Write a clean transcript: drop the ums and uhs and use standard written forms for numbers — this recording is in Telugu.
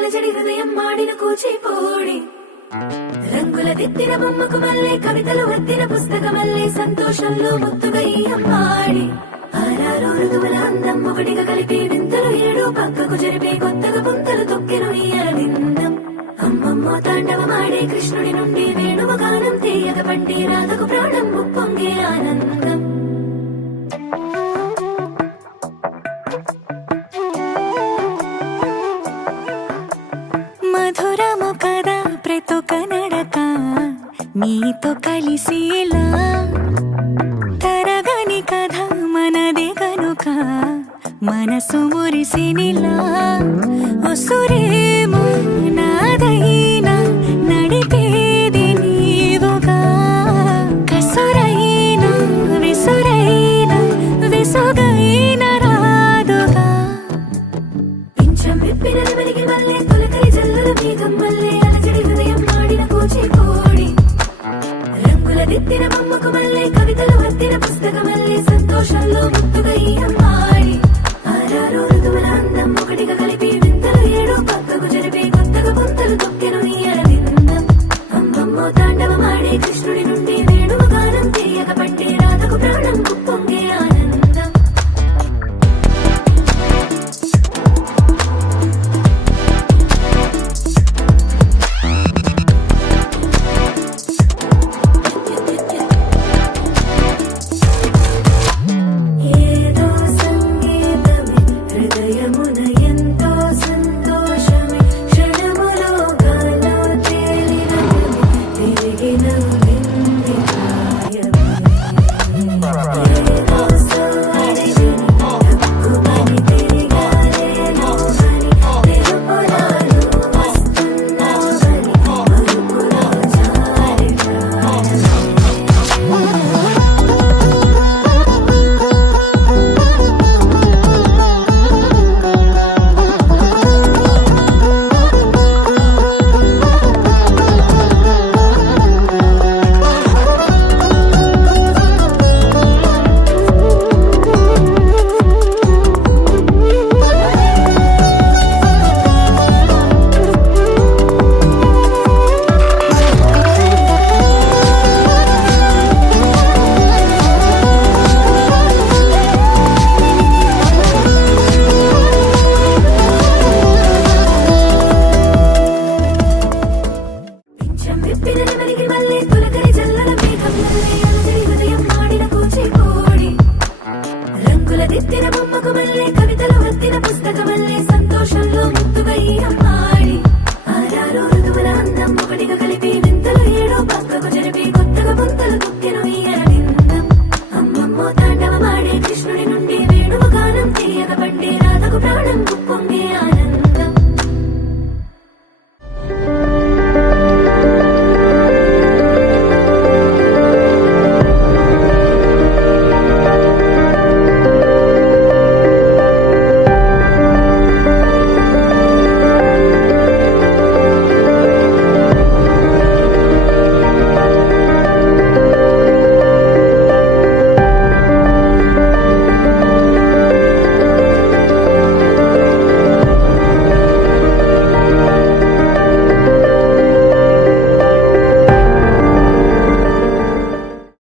అలజడి హృదయం మాడిన కూచిపూడి రంగుల దిద్దిన బొమ్మకు మల్లే కవితలు వద్దిన పుస్తకమల్లే సంతోషంలో ముత్తుగా ఈ అమ్మాడి ఆరారు ఋతువుల అందం ఒకటిగా కలిపి వింతలు ఏడు పక్కకు జరిపే కొత్తగా పుంతలు తొక్కెను ఈ అరవిందం అమ్మమ్మో తాండవమాడే కృష్ణుడి నుండి వేణువ గానం తీయక పట్టి రాధకు ప్రాణం ఉప్పొంగే ఆనందం మధురము కదా ప్రతొక నడక నీతో కలిసేలా తరగని కథ మనదే కనుక మనసు మురిసినిలా ఉసురేమో నాదైనా నడిపేది నీవుగా కసురైనా విసురైనా విసుగైన రాదుగా పింఛం విప్పిన వెలిగి మల్లే తొలకరి జల్లుల మేఘం మల్లే అలజడి హృదయం మాడిన కూచిపూడి రంగుల దిద్దిన బొమ్మకు మల్లే కవితలు వద్దిన పుస్తకమల్లే సంతోషంలో ముత్తుగా ఈ అమ్మాడి ఆరారు ఋతువుల అందం ఒకటిగా కలిపి వింతలు ఏడు పక్కకు జరిపే కొత్తగా పుంతలు తొక్కెను ఈ